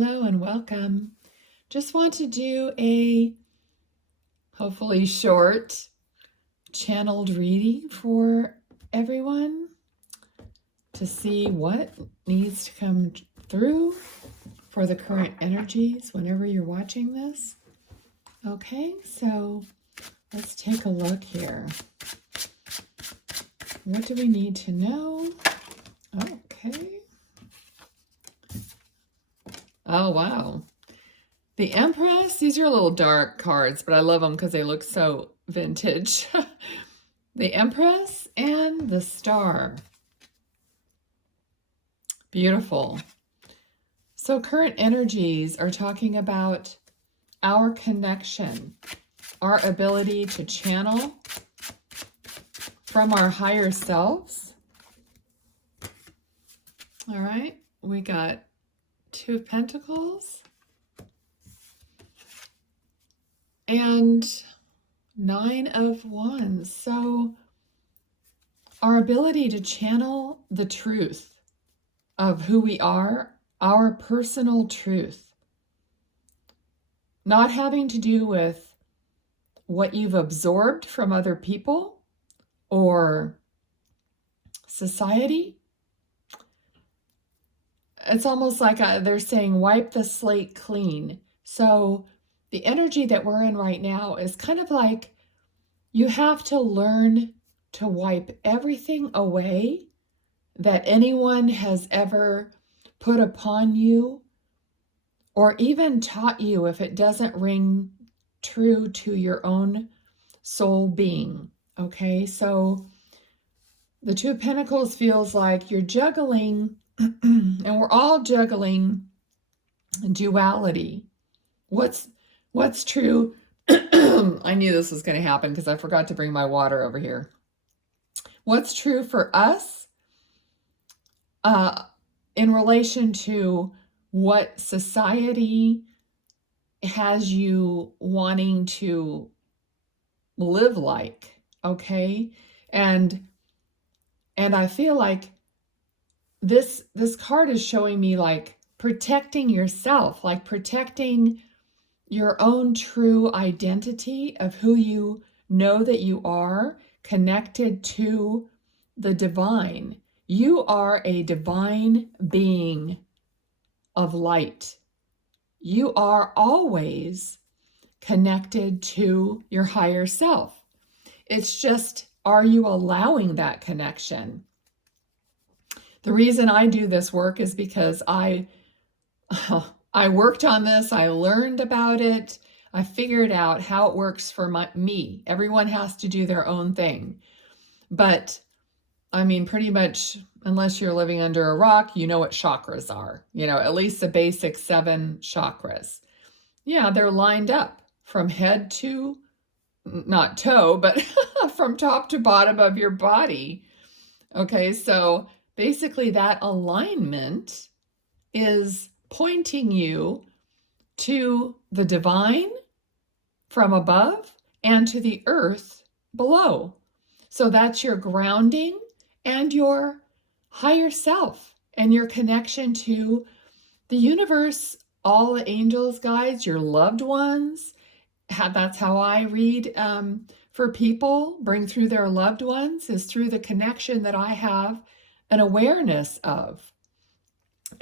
Hello and welcome. Just want to do a hopefully short channeled reading for everyone to see what needs to come through for the current energies whenever you're watching this. Okay, so let's take a look here. What do we need to know? Okay. Oh, wow. The Empress, these are a little dark cards, but I love them because they look so vintage. The Empress and the Star. Beautiful. So current energies are talking about our connection, our ability to channel from our higher selves. All right, we got Two of Pentacles and Nine of Wands. So our ability to channel the truth of who we are, our personal truth, not having to do with what you've absorbed from other people or society. It's almost like they're saying wipe the slate clean. So the energy that we're in right now is kind of like you have to learn to wipe everything away that anyone has ever put upon you or even taught you if it doesn't ring true to your own soul being. Okay, so the Two of Pentacles feels like you're juggling, and we're all juggling duality. What's true? I knew this was going to happen because I forgot to bring my water over here. What's true for us in relation to what society has you wanting to live like, okay? And I feel like this card is showing me like protecting yourself, like protecting your own true identity of who you know that you are, connected to the divine. You are a divine being of light. You are always connected to your higher self. It's just, are you allowing that connection? The reason I do this work is because I worked on this, I learned about it, I figured out how it works for me. Everyone has to do their own thing. But I mean, pretty much, unless you're living under a rock, you know what chakras are. You know, at least the basic 7 chakras. Yeah, they're lined up from head to, not toe, but from top to bottom of your body. Okay, so basically that alignment is pointing you to the divine from above and to the earth below. So that's your grounding and your higher self and your connection to the universe, all the angels, guides, your loved ones. That's how I read for people, bring through their loved ones, is through the connection that I have an awareness of.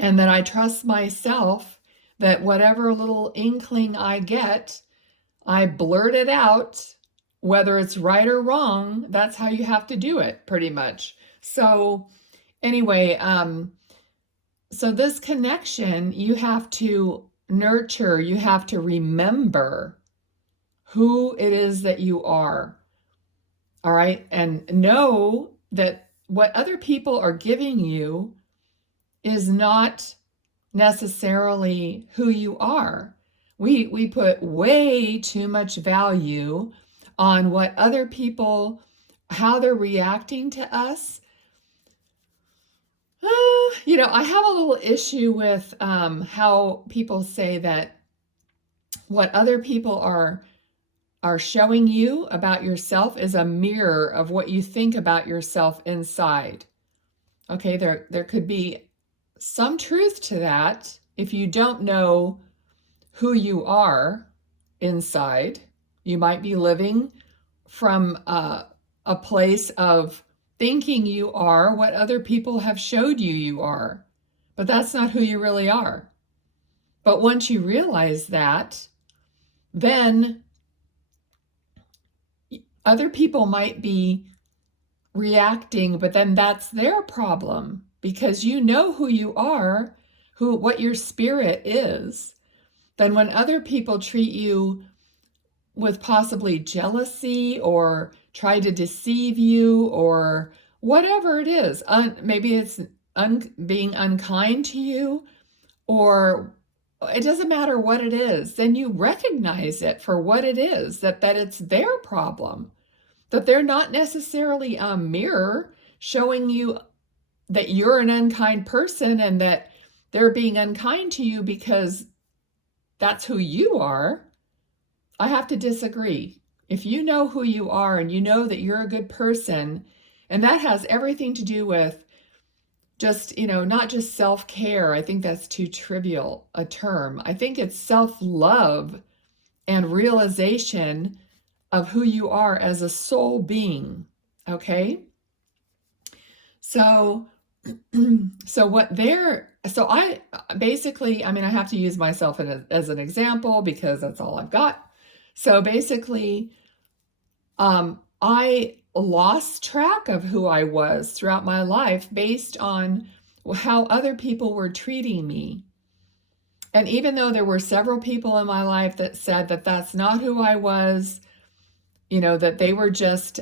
And that I trust myself that whatever little inkling I get, I blurt it out, whether it's right or wrong. That's how you have to do it, pretty much. So anyway, so this connection, you have to nurture, you have to remember who it is that you are. All right. And know that what other people are giving you is not necessarily who you are. We put way too much value on what other people, how they're reacting to us. You know, I have a little issue with how people say that what other people are showing you about yourself is a mirror of what you think about yourself inside. Okay, there could be some truth to that, if you don't know who you are inside, you might be living from a place of thinking you are what other people have showed you you are. But that's not who you really are. But once you realize that, then other people might be reacting, but then that's their problem because you know who you are, what your spirit is. Then when other people treat you with possibly jealousy or try to deceive you or whatever it is, maybe it's being unkind to you, or it doesn't matter what it is, then you recognize it for what it is, that it's their problem, that they're not necessarily a mirror showing you that you're an unkind person and that they're being unkind to you because that's who you are. I have to disagree. If you know who you are and you know that you're a good person, and that has everything to do with just, not just self-care. I think that's too trivial a term. I think it's self-love and realization of who you are as a soul being. Okay? So I basically, I have to use myself as an example because that's all I've got. So basically, I lost track of who I was throughout my life based on how other people were treating me. And even though there were several people in my life that said that that's not who I was, that they were just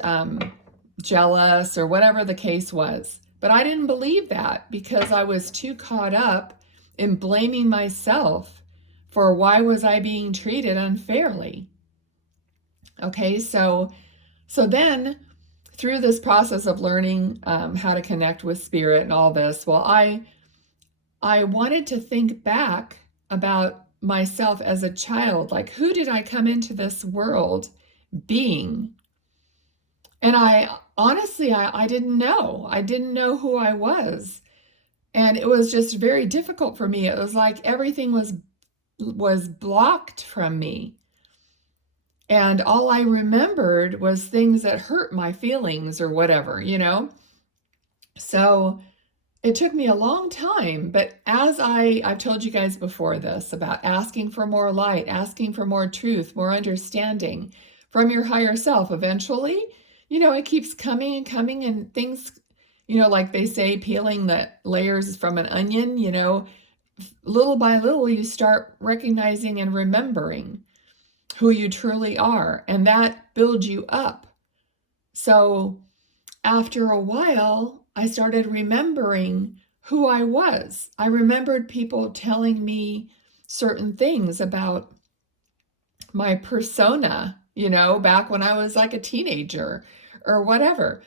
jealous or whatever the case was. But I didn't believe that because I was too caught up in blaming myself for why was I being treated unfairly. Okay, so then through this process of learning how to connect with spirit and all this, well, I wanted to think back about myself as a child. Like, who did I come into this world being? And I honestly didn't know. I didn't know who I was. And it was just very difficult for me. It was like everything was blocked from me. And all I remembered was things that hurt my feelings or whatever, So it took me a long time, but as I've told you guys before this about asking for more light, asking for more truth, more understanding from your higher self, eventually, it keeps coming and coming, and things, like they say, peeling the layers from an onion, little by little, you start recognizing and remembering who you truly are, and that builds you up. So after a while, I started remembering who I was. I remembered people telling me certain things about my persona, back when I was like a teenager or whatever.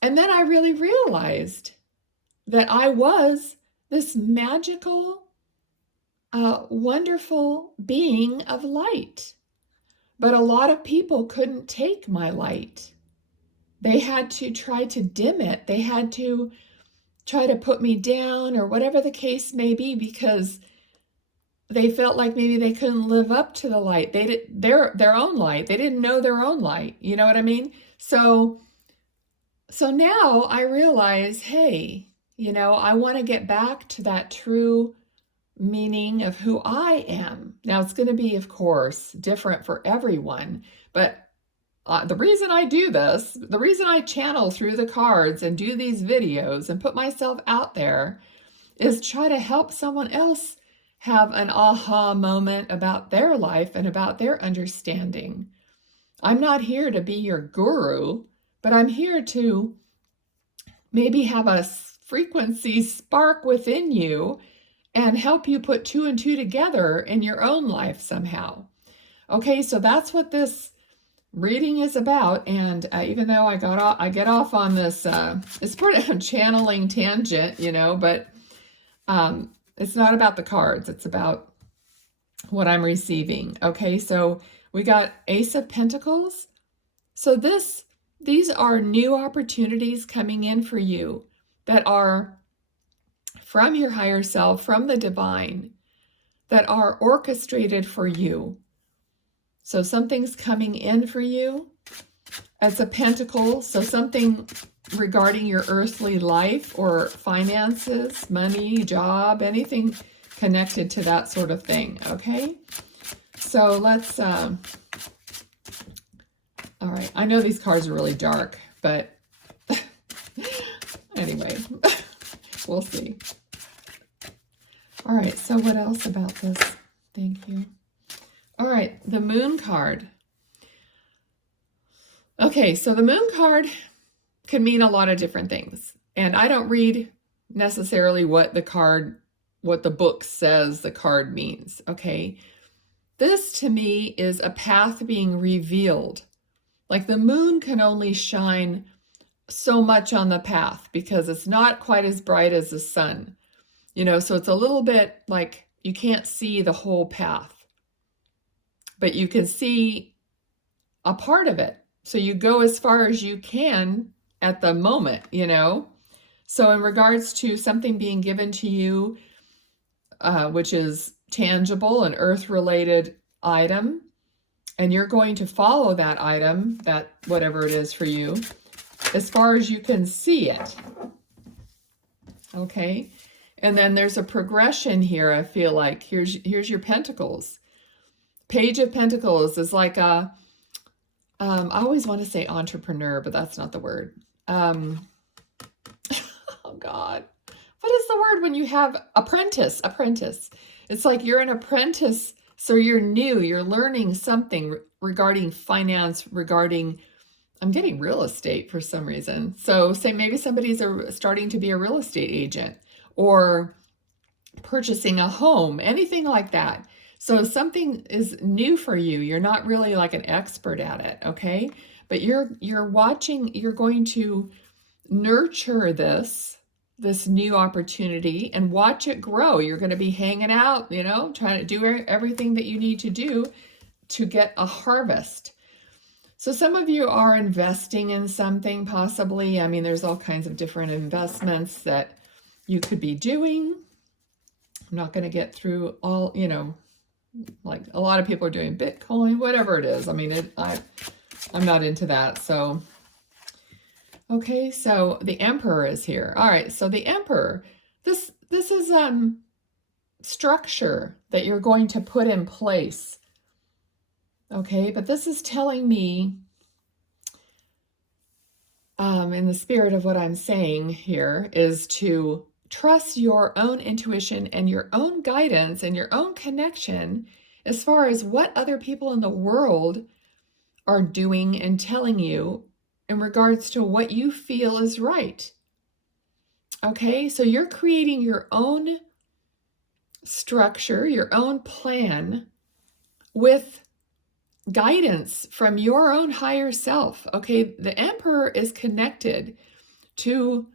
And then I really realized that I was this magical, wonderful being of light. But a lot of people couldn't take my light. They had to try to dim it. They had to try to put me down or whatever the case may be because they felt like maybe they couldn't live up to the light. They did their own light. They didn't know their own light. You know what I mean? So now I realize, hey, I want to get back to that true meaning of who I am. Now it's going to be, of course, different for everyone, but the reason I do this, the reason I channel through the cards and do these videos and put myself out there is try to help someone else have an aha moment about their life and about their understanding. I'm not here to be your guru, but I'm here to maybe have a frequency spark within you and help you put two and two together in your own life somehow. Okay, so that's what this reading is about. And even though I get off on this, it's sort of a channeling tangent, but it's not about the cards. It's about what I'm receiving. Okay, so we got Ace of Pentacles. So these are new opportunities coming in for you that are from your higher self, from the divine, that are orchestrated for you. So something's coming in for you. It's a pentacle, so something regarding your earthly life or finances, money, job, anything connected to that sort of thing, okay? So let's, all right, I know these cards are really dark, but anyway, we'll see. All right, so what else about this? Thank you. All right, the Moon card. Okay, so the Moon card can mean a lot of different things. And I don't read necessarily what the book says the card means, okay? This to me is a path being revealed. Like the moon can only shine so much on the path because it's not quite as bright as the sun. You know, so it's a little bit like you can't see the whole path, but you can see a part of it. So you go as far as you can at the moment, you know. So in regards to something being given to you, which is tangible, an earth-related item, and you're going to follow that item, that whatever it is for you, as far as you can see it. Okay? And then there's a progression here, I feel like. Here's your Pentacles. Page of Pentacles is like a, I always want to say entrepreneur, but that's not the word. Oh God. What is the word when you have apprentice? Apprentice. It's like you're an apprentice, so you're new, you're learning something regarding finance, regarding, I'm getting real estate for some reason. So say maybe somebody's starting to be a real estate agent or purchasing a home, anything like that. So something is new for you. You're not really like an expert at it, okay? But you're watching, you're going to nurture this new opportunity and watch it grow. You're going to be hanging out, you know, trying to do everything that you need to do to get a harvest. So some of you are investing in something possibly. I mean, there's all kinds of different investments that you could be doing. I'm not going to get through all, you know, like a lot of people are doing Bitcoin, whatever it is. I mean, I'm not into that. So, okay, so the Emperor is here. All right, so the Emperor, this is structure that you're going to put in place. Okay, but this is telling me, in the spirit of what I'm saying here, is to trust your own intuition and your own guidance and your own connection as far as what other people in the world are doing and telling you in regards to what you feel is right. Okay, so you're creating your own structure, your own plan with guidance from your own higher self. Okay, the Emperor is connected to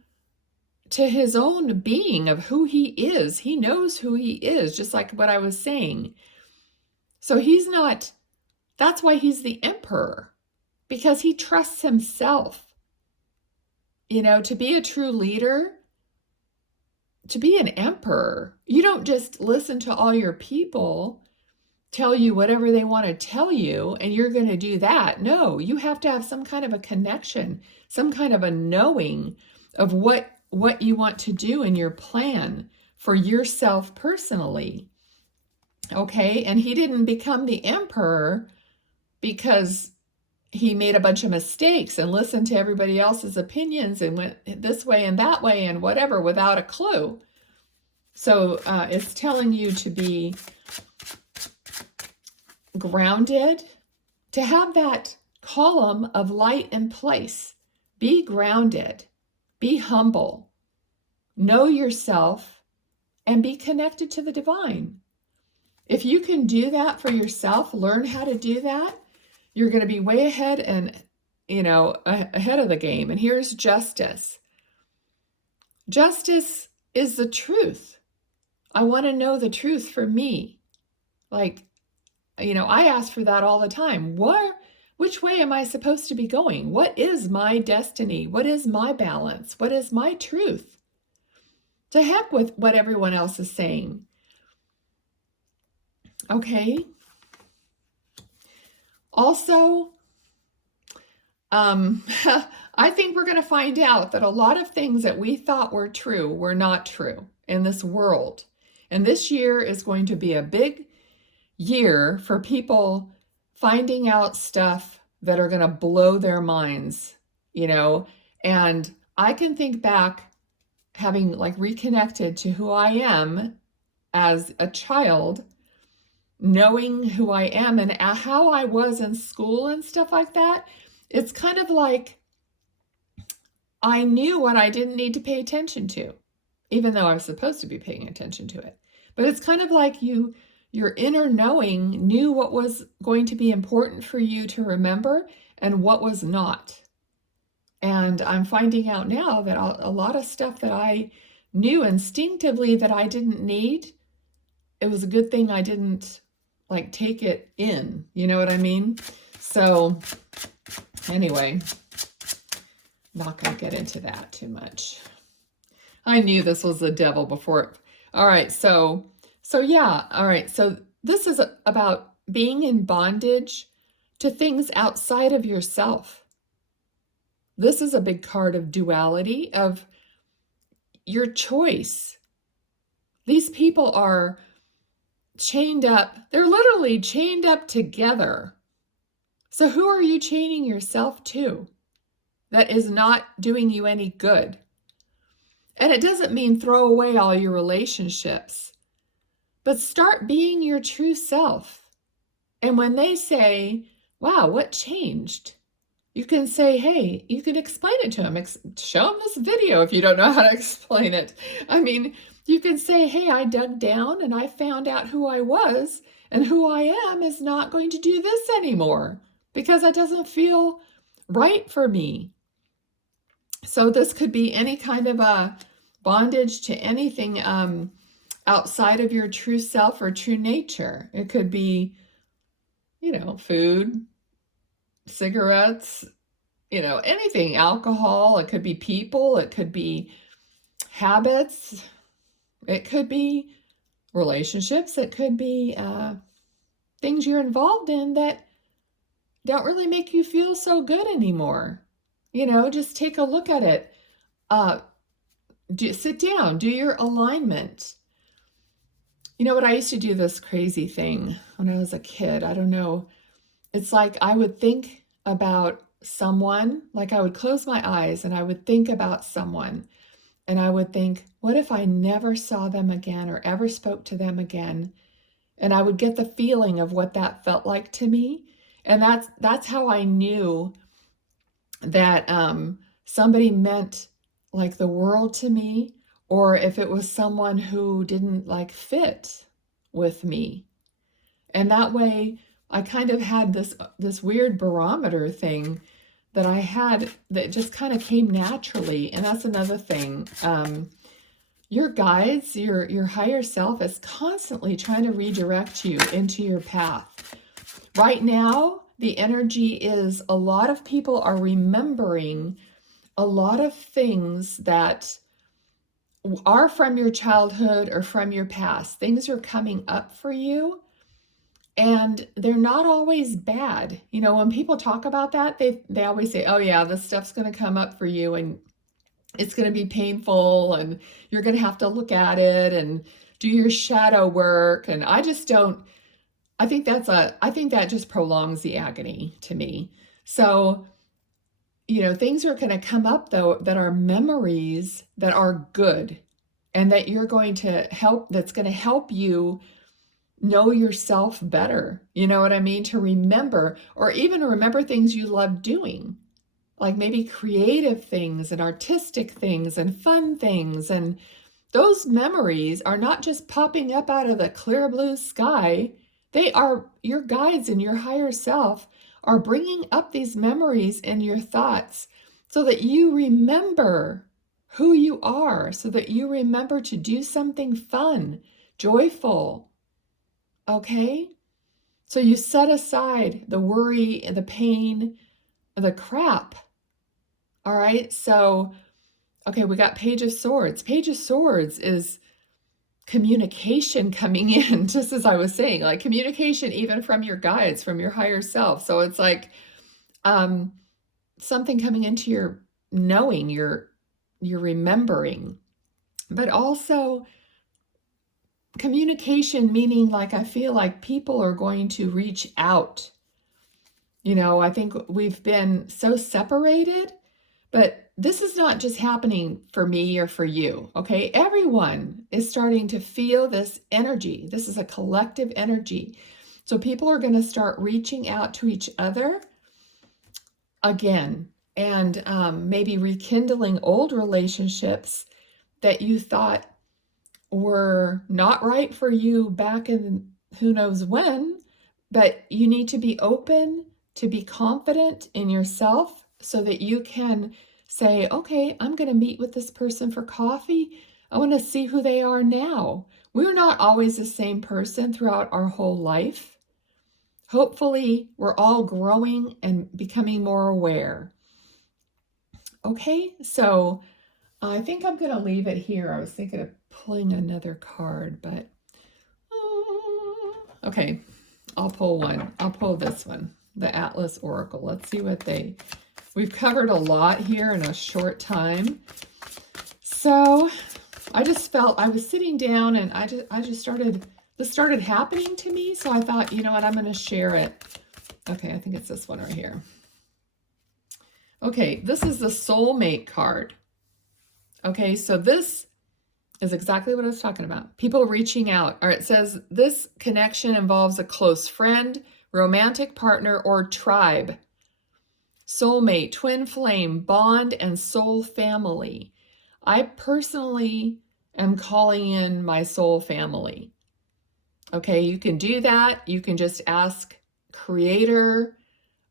his own being of who he is. He knows who he is, just like what I was saying. So he's not, that's why he's the Emperor, because he trusts himself. You know, to be a true leader, to be an emperor, you don't just listen to all your people tell you whatever they want to tell you and you're going to do that. No, you have to have some kind of a connection, some kind of a knowing of what you want to do in your plan for yourself personally. Okay, and he didn't become the emperor because he made a bunch of mistakes and listened to everybody else's opinions and went this way and that way and whatever without a clue. So it's telling you to be grounded, to have that column of light in place. Be grounded, be humble, know yourself, and be connected to the divine. If you can do that for yourself, learn how to do that, you're going to be way ahead and, you know, ahead of the game. And here's justice. Justice is the truth. I want to know the truth for me. Like, you know, I ask for that all the time. Which way am I supposed to be going? What is my destiny? What is my balance? What is my truth? To heck with what everyone else is saying. Okay? Also, I think we're going to find out that a lot of things that we thought were true were not true in this world. And this year is going to be a big year for people finding out stuff that are going to blow their minds, you know. And I can think back, having like reconnected to who I am as a child, knowing who I am and how I was in school and stuff like that. It's kind of like I knew what I didn't need to pay attention to, even though I was supposed to be paying attention to it. But it's kind of like your inner knowing knew what was going to be important for you to remember and what was not. And I'm finding out now that a lot of stuff that I knew instinctively that I didn't need, it was a good thing I didn't like take it in. You know what I mean? So anyway, not going to get into that too much. I knew this was the devil before. All right, so yeah, all right. So this is about being in bondage to things outside of yourself. This is a big card of duality, of your choice. These people are chained up. They're literally chained up together. So who are you chaining yourself to that is not doing you any good? And it doesn't mean throw away all your relationships, but start being your true self. And when they say, wow, what changed? You can say, hey, you can explain it to them. Show them this video if you don't know how to explain it. I mean, you can say, hey, I dug down and I found out who I was, and who I am is not going to do this anymore because it doesn't feel right for me. So this could be any kind of a bondage to anything outside of your true self or true nature. It could be, you know, food, cigarettes, you know, anything, alcohol. It could be people. It could be habits. It could be relationships. It could be things you're involved in that don't really make you feel so good anymore. You know, just take a look at it. Sit down, do your alignment. You know what? I used to do this crazy thing when I was a kid. I don't know. It's like I would think about someone, like I would close my eyes and I would think about someone, and I would think, what if I never saw them again or ever spoke to them again? And I would get the feeling of what that felt like to me. And that's how I knew that somebody meant like the world to me, or if it was someone who didn't like fit with me. And that way I kind of had this weird barometer thing that I had that just kind of came naturally. And that's another thing. Your guides, your higher self is constantly trying to redirect you into your path. Right now, the energy is a lot of people are remembering a lot of things that are from your childhood or from your past. Things are coming up for you, and they're not always bad. You know, when people talk about that, they always say, oh yeah, this stuff's going to come up for you and it's going to be painful and you're going to have to look at it and do your shadow work. And I think that just prolongs the agony to me. So, you know, things are going to come up though that are memories that are good and that you're going to help, that's going to help you know yourself better. You know what I mean? To remember, or even remember things you love doing, like maybe creative things and artistic things and fun things. And those memories are not just popping up out of the clear blue sky. They are your guides, and your higher self are bringing up these memories in your thoughts so that you remember who you are, so that you remember to do something fun, joyful. Okay? So you set aside the worry, the pain, the crap. All right? So Okay, we got Page of Swords. Page of Swords is communication coming in, just as I was saying, like communication even from your guides, from your higher self. So it's like something coming into your knowing, your remembering, but also communication, meaning like I feel like people are going to reach out. You know, I think we've been so separated, but this is not just happening for me or for you, okay? Everyone is starting to feel this energy. This is a collective energy. So people are going to start reaching out to each other again, and maybe rekindling old relationships that you thought were not right for you back in who knows when, but you need to be open, to be confident in yourself so that you can say, okay, I'm going to meet with this person for coffee. I want to see who they are now. We're not always the same person throughout our whole life. Hopefully, we're all growing and becoming more aware. Okay, so I think I'm going to leave it here. I was thinking of pulling another card, but okay, I'll pull one. I'll pull this one, the Atlas Oracle. Let's see what we've covered a lot here in a short time. So I just felt, I was sitting down and this started happening to me. So I thought, you know what, I'm going to share it. Okay, I think it's this one right here. Okay, this is the soulmate card. Okay, so this is exactly what I was talking about. People reaching out. Or it says this connection involves a close friend, romantic partner, or tribe. Soulmate, twin flame, bond, and soul family. I personally am calling in my soul family. Okay, you can do that. You can just ask Creator,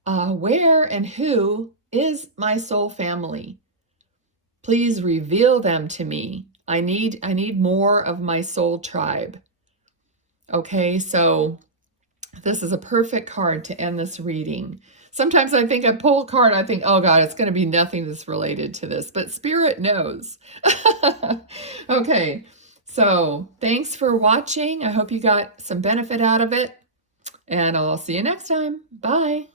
where and who is my soul family? Please reveal them to me. I need more of my soul tribe. Okay, so this is a perfect card to end this reading. Sometimes I think I pull a card, I think, oh God, it's going to be nothing that's related to this, but Spirit knows. Okay, so thanks for watching. I hope you got some benefit out of it, and I'll see you next time. Bye.